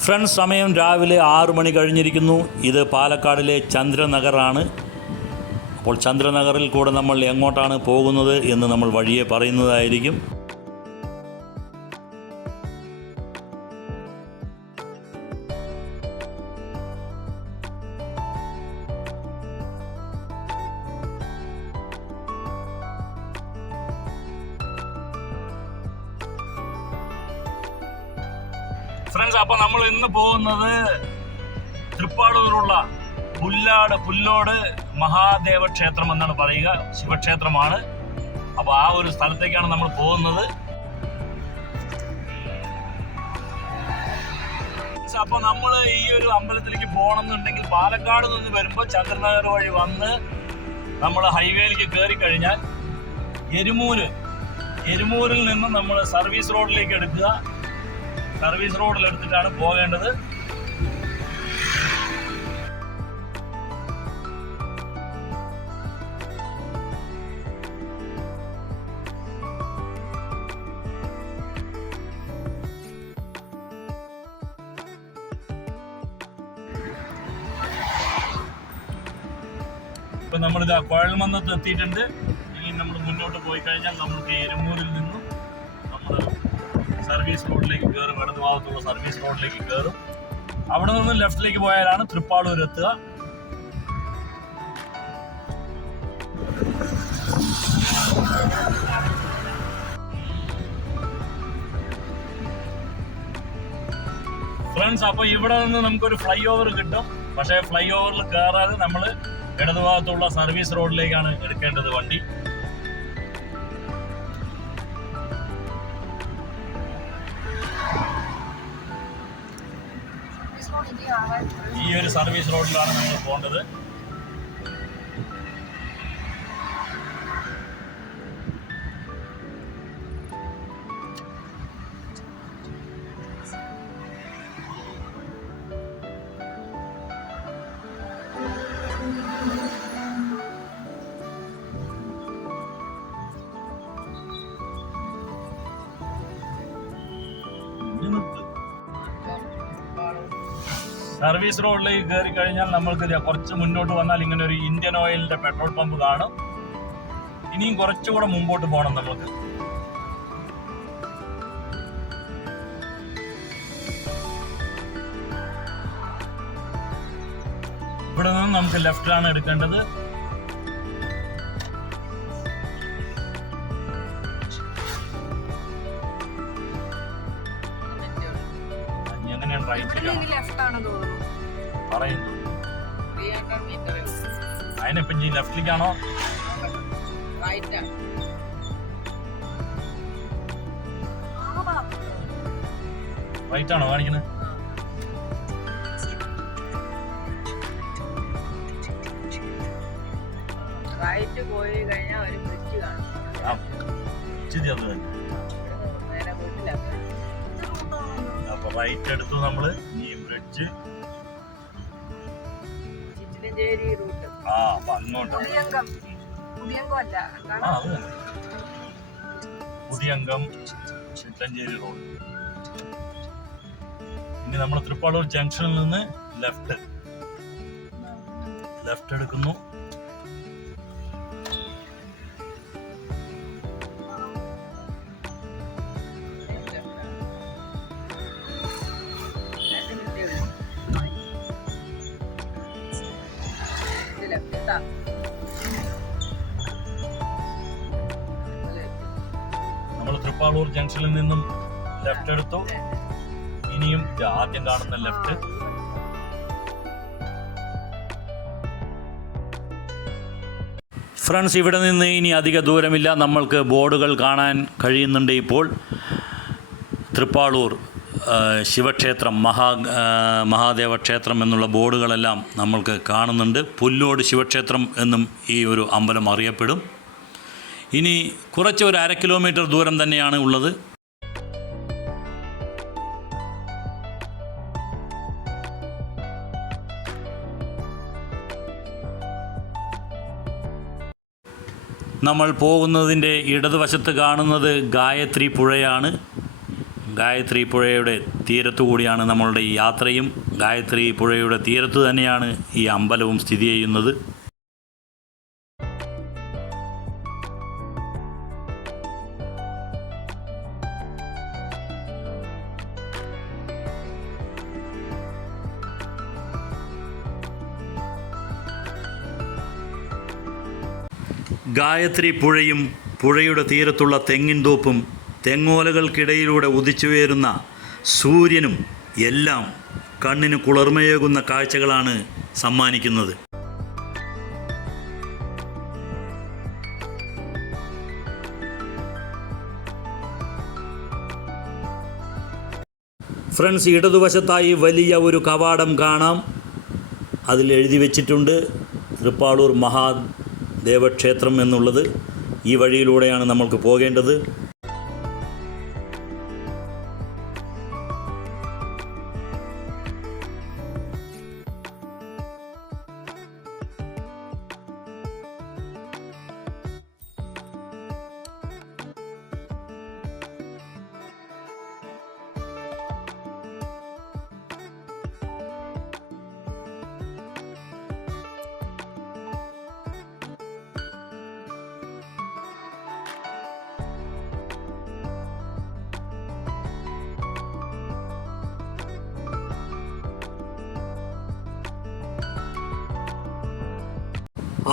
Friends, സമയം രാവിലെ 6 മണി കഴിഞ്ഞിരിക്കുന്നു. ഇത് പാലക്കാടിലെ ചന്ദ്രനഗറാണ്. അപ്പോൾ ചന്ദ്രനഗറിൽ കൂടെ നമ്മൾ എങ്ങോട്ടാണ് പോകുന്നത് എന്ന് നമ്മൾ വഴിയെ പറയുന്നതായിരിക്കും. ഫ്രണ്ട്സ്, അപ്പോൾ നമ്മൾ ഇന്ന് പോകുന്നത് തൃപ്പാടൂരുള്ള പുല്ലോട് മഹാദേവ ക്ഷേത്രം എന്നാണ് പറയുക. ശിവക്ഷേത്രമാണ്. അപ്പോൾ ആ ഒരു സ്ഥലത്തേക്കാണ് നമ്മൾ പോകുന്നത്. അപ്പോൾ നമ്മൾ ഈ ഒരു അമ്പലത്തിലേക്ക് പോകണമെന്നുണ്ടെങ്കിൽ പാലക്കാട് നിന്ന് വരുമ്പോൾ ചന്ദ്രനഗർ വഴി വന്ന് നമ്മൾ ഹൈവേയിലേക്ക് കയറി കഴിഞ്ഞാൽ എരുമൂരിൽ നിന്ന് നമ്മൾ സർവീസ് റോഡിലേക്ക് എടുക്കുക. സർവീസ് റോഡിൽ എടുത്തിട്ടാണ് പോകേണ്ടത്. ഇപ്പൊ നമ്മളിത് കുഴൽമന്നത്ത് എത്തിയിട്ടുണ്ട്. ഇനി നമ്മൾ മുന്നോട്ട് പോയി കഴിഞ്ഞാൽ നമുക്ക് എരുമൂരിൽ നിന്നും നമ്മൾ സർവീസ് റോഡിലേക്ക് കയറും. ഇടത് ഭാഗത്തുള്ള സർവീസ് റോഡിലേക്ക് കയറും. അവിടെ നിന്ന് ലെഫ്റ്റിലേക്ക് പോയാലാണ് തൃപ്പാളൂർ എത്തുക. ഫ്രണ്ട്സ്, അപ്പോൾ ഇവിടെ നിന്ന് നമുക്കൊരു ഫ്ലൈ ഓവർ കിട്ടും. പക്ഷേ ഫ്ലൈ ഓവറിൽ കയറാതെ നമ്മൾ ഇടതുഭാഗത്തുള്ള സർവീസ് റോഡിലേക്കാണ് എടുക്കേണ്ടത് വണ്ടി. ഈ ഒരു സർവീസ് റോഡിലാണ് നമ്മൾ പോകേണ്ടത്. സർവീസ് റോഡിലേക്ക് കയറി കഴിഞ്ഞാൽ നമ്മൾക്ക് കുറച്ച് മുന്നോട്ട് വന്നാൽ ഇങ്ങനെ ഒരു ഇന്ത്യൻ ഓയിലിന്റെ പെട്രോൾ പമ്പ് കാണും. ഇനിയും കുറച്ചുകൂടെ മുമ്പോട്ട് പോകണം നമുക്ക്. ഇവിടെ നിന്ന് നമുക്ക് ലെഫ്റ്റിലാണ് എടുക്കേണ്ടത്. പറയുന്നു അതിനിപ്പം ഈ ലെഫ്റ്റിലേക്കാണോ റൈറ്റ് ആണോ കാണിക്കുന്നത്? റൈറ്റ് പോയി കഴിഞ്ഞാൽ ഒരു ബ്രിഡ്ജ് കാണും. അപ്പൊ റൈറ്റ് എടുത്തു നമ്മള് ഈ ബ്രിഡ്ജ്. റൂട്ട് അപ്പൊ അങ്ങോട്ടാണ് പുതിയംഗം ചിറ്റഞ്ചേരി റോഡ്. ഇനി നമ്മൾ തൃപ്പാളൂർ ജംഗ്ഷനിൽ നിന്ന് ലെഫ്റ്റ് എടുക്കുന്നു. നമ്മൾ തൃപ്പാളൂർ ജംഗ്ഷനിൽ നിന്നും ലെഫ്റ്റ് എടുത്തു. ഇനിയും ആദ്യം കാണുന്ന ലെഫ്റ്റ്. ഫ്രണ്ട്സ്, ഇവിടെ നിന്ന് ഇനി അധിക ദൂരമില്ല. നമ്മൾക്ക് ബോർഡുകൾ കാണാൻ കഴിയുന്നുണ്ട്. ഇപ്പോൾ തൃപ്പാളൂർ ശിവക്ഷേത്രം മഹാദേവ ക്ഷേത്രം എന്നുള്ള ബോർഡുകളെല്ലാം നമ്മൾക്ക് കാണുന്നുണ്ട്. പുല്ലോട് ശിവക്ഷേത്രം എന്നും ഈ ഒരു അമ്പലം അറിയപ്പെടും. ഇനി കുറച്ച് ഒരു 1/2 കിലോമീറ്റർ ദൂരം തന്നെയാണ് ഉള്ളത്. നമ്മൾ പോകുന്നതിൻ്റെ ഇടതുവശത്ത് കാണുന്നത് ഗായത്രി പുഴയാണ്. ഗായത്രി പുഴയുടെ തീരത്തു കൂടിയാണ് നമ്മളുടെ ഈ യാത്രയും. ഗായത്രി പുഴയുടെ തീരത്ത് തന്നെയാണ് ഈ അമ്പലവും സ്ഥിതി ചെയ്യുന്നത്. ഗായത്രി പുഴയും പുഴയുടെ തീരത്തുള്ള തെങ്ങിൻ തോപ്പും തെങ്ങോലകൾക്കിടയിലൂടെ ഉദിച്ചുയരുന്ന സൂര്യനും എല്ലാം കണ്ണിന് കുളിർമയേകുന്ന കാഴ്ചകളാണ് സമ്മാനിക്കുന്നത്. ഫ്രണ്ട്സ്, ഇടതുവശത്തായി വലിയ ഒരു കവാടം കാണാം. അതിൽ എഴുതി വച്ചിട്ടുണ്ട് തൃപ്പാളൂർ മഹാദേവക്ഷേത്രം എന്നുള്ളത്. ഈ വഴിയിലൂടെയാണ് നമ്മൾക്ക് പോകേണ്ടത്.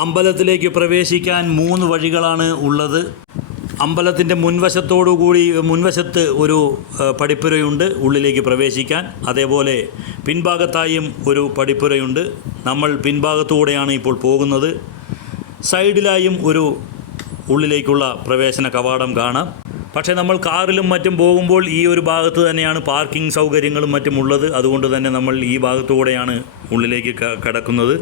അമ്പലത്തിലേക്ക് പ്രവേശിക്കാൻ 3 വഴികളാണ് ഉള്ളത്. അമ്പലത്തിൻ്റെ മുൻവശത്ത് ഒരു പടിപ്പുരയുണ്ട് ഉള്ളിലേക്ക് പ്രവേശിക്കാൻ. അതേപോലെ പിൻഭാഗത്തായും ഒരു പടിപ്പുരയുണ്ട്. നമ്മൾ പിൻഭാഗത്തുകൂടെയാണ് ഇപ്പോൾ പോകുന്നത്. സൈഡിലായും ഒരു ഉള്ളിലേക്കുള്ള പ്രവേശന കവാടം കാണാം. പക്ഷേ നമ്മൾ കാറിലും മറ്റും പോകുമ്പോൾ ഈ ഒരു ഭാഗത്ത് തന്നെയാണ് പാർക്കിംഗ് സൗകര്യങ്ങളും മറ്റും ഉള്ളത്. അതുകൊണ്ട് തന്നെ നമ്മൾ ഈ ഭാഗത്തുകൂടെയാണ് ഉള്ളിലേക്ക് കടക്കുന്നത്.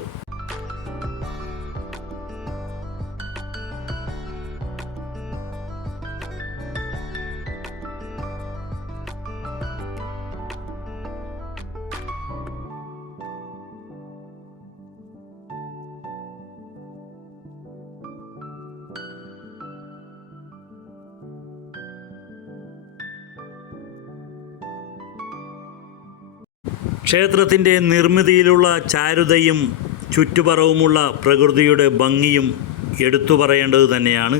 ക്ഷേത്രത്തിൻ്റെ നിർമ്മിതിയിലുള്ള ചാരുതയും ചുറ്റുപറവുമുള്ള പ്രകൃതിയുടെ ഭംഗിയും എടുത്തു പറയേണ്ടത് തന്നെയാണ്.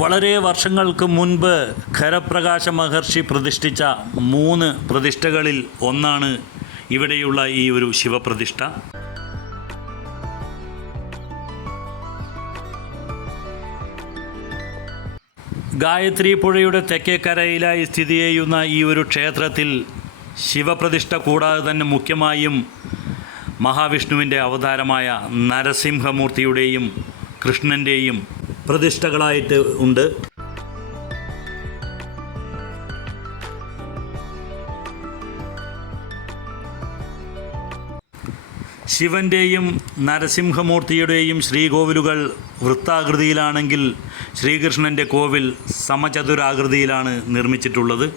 വളരെ വർഷങ്ങൾക്ക് മുൻപ് ഖരപ്രകാശ മഹർഷി പ്രതിഷ്ഠിച്ച 3 പ്രതിഷ്ഠകളിൽ ഒന്നാണ് ഇവിടെയുള്ള ഈ ഒരു ശിവപ്രതിഷ്ഠ. ഗായത്രി പുഴയുടെ തെക്കേക്കരയിലായി സ്ഥിതി ചെയ്യുന്ന ഈ ഒരു ക്ഷേത്രത്തിൽ ശിവപ്രതിഷ്ഠ കൂടാതെ തന്നെ മുഖ്യമായും മഹാവിഷ്ണുവിൻ്റെ അവതാരമായ നരസിംഹമൂർത്തിയുടെയും കൃഷ്ണൻ്റെയും പ്രതിഷ്ഠകളായിട്ട് ഉണ്ട്. ശിവൻ്റെയും നരസിംഹമൂർത്തിയുടെയും ശ്രീകോവിലുകൾ വൃത്താകൃതിയിലാണെങ്കിൽ ശ്രീകൃഷ്ണൻ്റെ കോവിൽ സമചതുരാകൃതിയിലാണ് നിർമ്മിച്ചിട്ടുള്ളത്.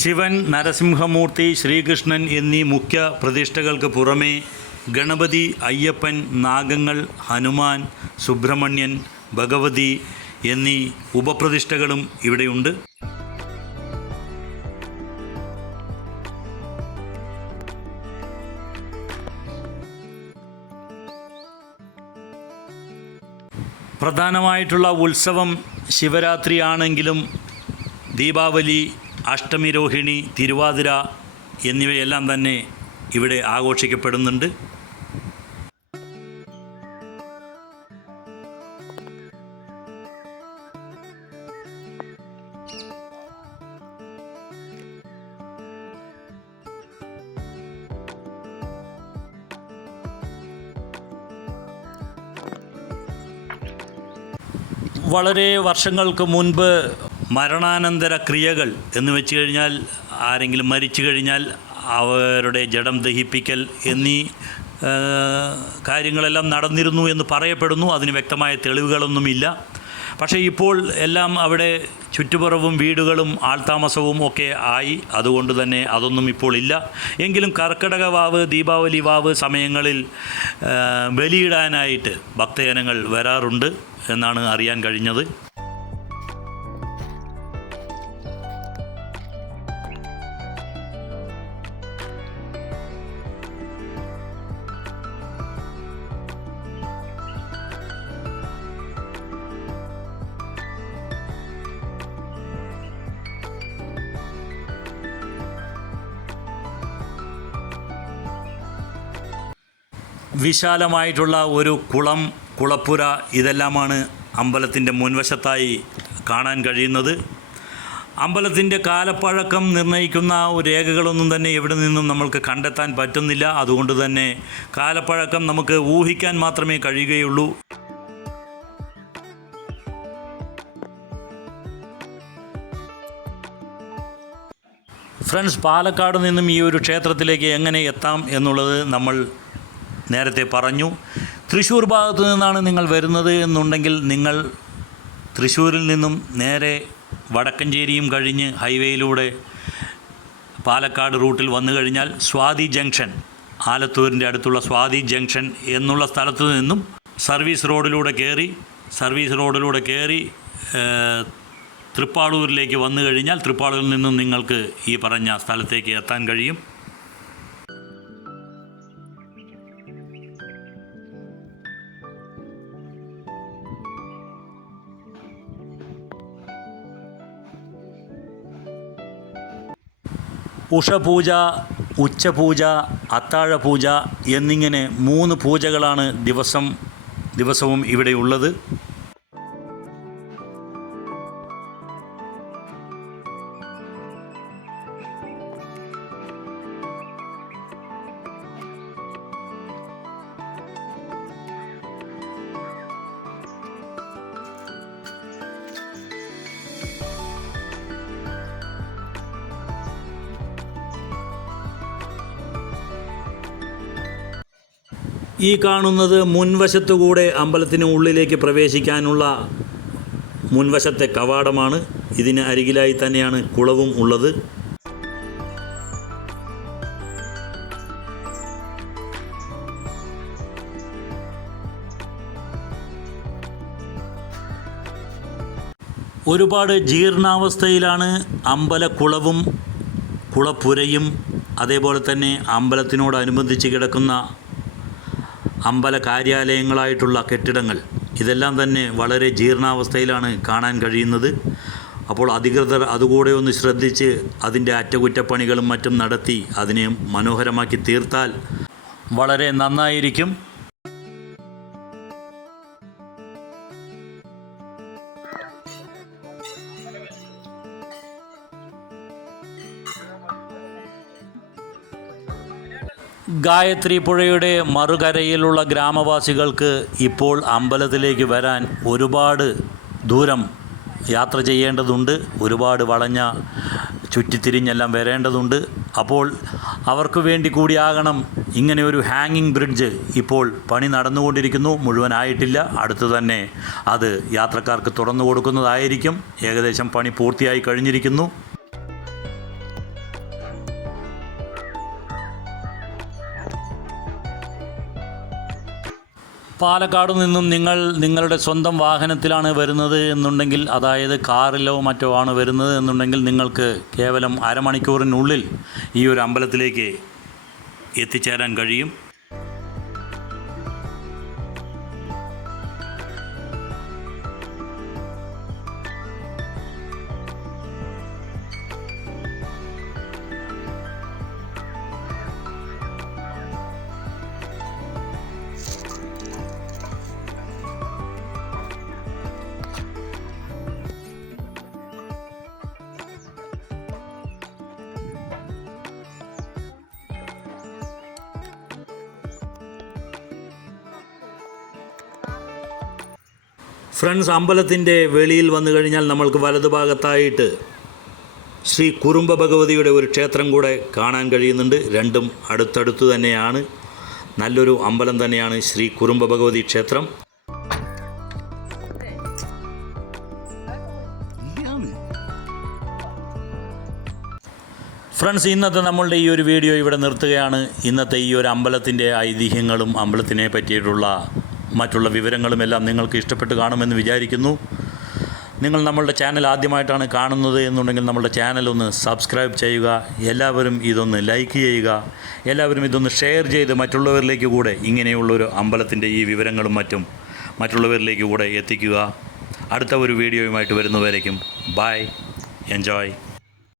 ശിവൻ, നരസിംഹമൂർത്തി, ശ്രീകൃഷ്ണൻ എന്നീ മുഖ്യ പ്രതിഷ്ഠകൾക്ക് പുറമേ ഗണപതി, അയ്യപ്പൻ, നാഗങ്ങൾ, ഹനുമാൻ, സുബ്രഹ്മണ്യൻ, ഭഗവതി എന്നീ ഉപപ്രതിഷ്ഠകളും ഇവിടെയുണ്ട്. പ്രധാനമായിട്ടുള്ള ഉത്സവം ശിവരാത്രിയാണെങ്കിലും ദീപാവലി, അഷ്ടമി രോഹിണി, തിരുവാതിര എന്നിവയെല്ലാം തന്നെ ഇവിടെ ആഘോഷിക്കപ്പെടുന്നുണ്ട്. വളരെ വർഷങ്ങൾക്ക് മുൻപ് മരണാനന്തര ക്രിയകൾ എന്ന് വെച്ച് കഴിഞ്ഞാൽ ആരെങ്കിലും മരിച്ചു കഴിഞ്ഞാൽ അവരുടെ ജഡം ദഹിപ്പിക്കൽ എന്നീ കാര്യങ്ങളെല്ലാം നടന്നിരുന്നു എന്ന് പറയപ്പെടുന്നു. അതിന് വ്യക്തമായ തെളിവുകളൊന്നുമില്ല. പക്ഷേ ഇപ്പോൾ എല്ലാം അവിടെ ചുറ്റുപുറവും വീടുകളും ആൾതാമസവും ഒക്കെ ആയി. അതുകൊണ്ട് തന്നെ അതൊന്നും ഇപ്പോൾ ഇല്ല. എങ്കിലും കർക്കിടക വാവ്, ദീപാവലി വാവ് സമയങ്ങളിൽ ബലിയിടാനായിട്ട് ഭക്തജനങ്ങൾ വരാറുണ്ട് എന്നാണ് അറിയാൻ കഴിഞ്ഞത്. വിശാലമായിട്ടുള്ള ഒരു കുളം, കുളപ്പുര ഇതെല്ലാമാണ് അമ്പലത്തിൻ്റെ മുൻവശത്തായി കാണാൻ കഴിയുന്നത്. അമ്പലത്തിൻ്റെ കാലപ്പഴക്കം നിർണ്ണയിക്കുന്ന രേഖകളൊന്നും തന്നെ എവിടെ നിന്നും നമ്മൾക്ക് കണ്ടെത്താൻ പറ്റുന്നില്ല. അതുകൊണ്ട് തന്നെ കാലപ്പഴക്കം നമുക്ക് ഊഹിക്കാൻ മാത്രമേ കഴിയുകയുള്ളൂ. ഫ്രണ്ട്സ്, പാലക്കാട് നിന്നും ഈ ഒരു ക്ഷേത്രത്തിലേക്ക് എങ്ങനെ എത്താം എന്നുള്ളത് നമ്മൾ നേരത്തെ പറഞ്ഞു. തൃശ്ശൂർ ഭാഗത്തു നിന്നാണ് നിങ്ങൾ വരുന്നത് എന്നുണ്ടെങ്കിൽ നിങ്ങൾ തൃശ്ശൂരിൽ നിന്നും നേരെ വടക്കഞ്ചേരിയും കഴിഞ്ഞ് ഹൈവേയിലൂടെ പാലക്കാട് റൂട്ടിൽ വന്നു കഴിഞ്ഞാൽ സ്വാതി ജംഗ്ഷൻ, ആലത്തൂരിൻ്റെ അടുത്തുള്ള സ്വാതി ജംഗ്ഷൻ എന്നുള്ള സ്ഥലത്തു നിന്നും സർവീസ് റോഡിലൂടെ കയറി തൃപ്പാളൂരിലേക്ക് വന്നു കഴിഞ്ഞാൽ തൃപ്പാളൂരിൽ നിന്നും നിങ്ങൾക്ക് ഈ പറഞ്ഞ സ്ഥലത്തേക്ക് എത്താൻ കഴിയും. ഉഷപൂജ, ഉച്ചപൂജ, അത്താഴപൂജ എന്നിങ്ങനെ 3 പൂജകളാണ് ദിവസവും ഇവിടെയുള്ളത്. ഈ കാണുന്നത് മുൻവശത്തുകൂടെ അമ്പലത്തിന് ഉള്ളിലേക്ക് പ്രവേശിക്കാനുള്ള മുൻവശത്തെ കവാടമാണ്. ഇതിന് അരികിലായി തന്നെയാണ് കുളവും ഉള്ളത്. ഒരുപാട് ജീർണാവസ്ഥയിലാണ് അമ്പലക്കുളവും കുളപ്പുരയും അതേപോലെ തന്നെ അമ്പലത്തിനോടനുബന്ധിച്ച് കിടക്കുന്ന അമ്പല കാര്യാലയങ്ങളായിട്ടുള്ള കെട്ടിടങ്ങൾ ഇതെല്ലാം തന്നെ വളരെ ജീർണാവസ്ഥയിലാണ് കാണാൻ കഴിയുന്നത്. അപ്പോൾ അധികൃതർ അതുകൂടെ ഒന്ന് ശ്രദ്ധിച്ച് അതിൻ്റെ അറ്റകുറ്റപ്പണികളും മറ്റും നടത്തി അതിനെ മനോഹരമാക്കി തീർത്താൽ വളരെ നന്നായിരിക്കും. ഗായത്രി പുഴയുടെ മറുകരയിലുള്ള ഗ്രാമവാസികൾക്ക് ഇപ്പോൾ അമ്പലത്തിലേക്ക് വരാൻ ഒരുപാട് ദൂരം യാത്ര ചെയ്യേണ്ടതുണ്ട്. ഒരുപാട് വളഞ്ഞ ചുറ്റിത്തിരിഞ്ഞെല്ലാം വരേണ്ടതുണ്ട്. അപ്പോൾ അവർക്ക് വേണ്ടി കൂടിയാകണം ഇങ്ങനെ ഒരു ഹാങ്ങിങ് ബ്രിഡ്ജ് ഇപ്പോൾ പണി നടന്നുകൊണ്ടിരിക്കുന്നു. മുഴുവനായിട്ടില്ല. അടുത്ത് തന്നെ അത് യാത്രക്കാർക്ക് തുറന്നു കൊടുക്കുന്നതായിരിക്കും. ഏകദേശം പണി പൂർത്തിയായി കഴിഞ്ഞിരിക്കുന്നു. പാലക്കാട് നിന്നും നിങ്ങൾ നിങ്ങളുടെ സ്വന്തം വാഹനത്തിലാണ് വരുന്നത് എന്നുണ്ടെങ്കിൽ, അതായത് കാറിലോ മറ്റോ ആണ് വരുന്നത് എന്നുണ്ടെങ്കിൽ നിങ്ങൾക്ക് കേവലം അരമണിക്കൂറിനുള്ളിൽ ഈ ഒരു അമ്പലത്തിലേക്ക് എത്തിച്ചേരാൻ കഴിയും. ഫ്രണ്ട്സ്, അമ്പലത്തിൻ്റെ വെളിയിൽ വന്നു കഴിഞ്ഞാൽ നമ്മൾക്ക് വലതുഭാഗത്തായിട്ട് ശ്രീ കുറുമ്പ ഭഗവതിയുടെ ഒരു ക്ഷേത്രം കൂടെ കാണാൻ കഴിയുന്നുണ്ട്. രണ്ടും അടുത്തടുത്ത് തന്നെയാണ്. നല്ലൊരു അമ്പലം തന്നെയാണ് ശ്രീ കുറുമ്പ ഭഗവതി ക്ഷേത്രം. ഫ്രണ്ട്സ്, ഇന്നത്തെ നമ്മളുടെ ഈ ഒരു വീഡിയോ ഇവിടെ നിർത്തുകയാണ്. ഇന്നത്തെ ഈ ഒരു അമ്പലത്തിൻ്റെ ഐതിഹ്യങ്ങളും അമ്പലത്തിനെ പറ്റിയിട്ടുള്ള മറ്റുള്ള വിവരങ്ങളുമെല്ലാം നിങ്ങൾക്ക് ഇഷ്ടപ്പെട്ട് കാണുമെന്ന് വിചാരിക്കുന്നു. നിങ്ങൾ നമ്മളുടെ ചാനൽ ആദ്യമായിട്ടാണ് കാണുന്നത് എന്നുണ്ടെങ്കിൽ നമ്മളുടെ ചാനൽ ഒന്ന് സബ്സ്ക്രൈബ് ചെയ്യുക. എല്ലാവരും ഇതൊന്ന് ലൈക്ക് ചെയ്യുക. എല്ലാവരും ഇതൊന്ന് ഷെയർ ചെയ്ത് മറ്റുള്ളവരിലേക്ക് കൂടെ ഇങ്ങനെയുള്ളൊരു അമ്പലത്തിൻ്റെ ഈ വിവരങ്ങളും മറ്റും മറ്റുള്ളവരിലേക്ക് കൂടെ എത്തിക്കുക. അടുത്ത ഒരു വീഡിയോയുമായിട്ട് വരുന്നവരേക്കും ബൈ, എൻജോയ്.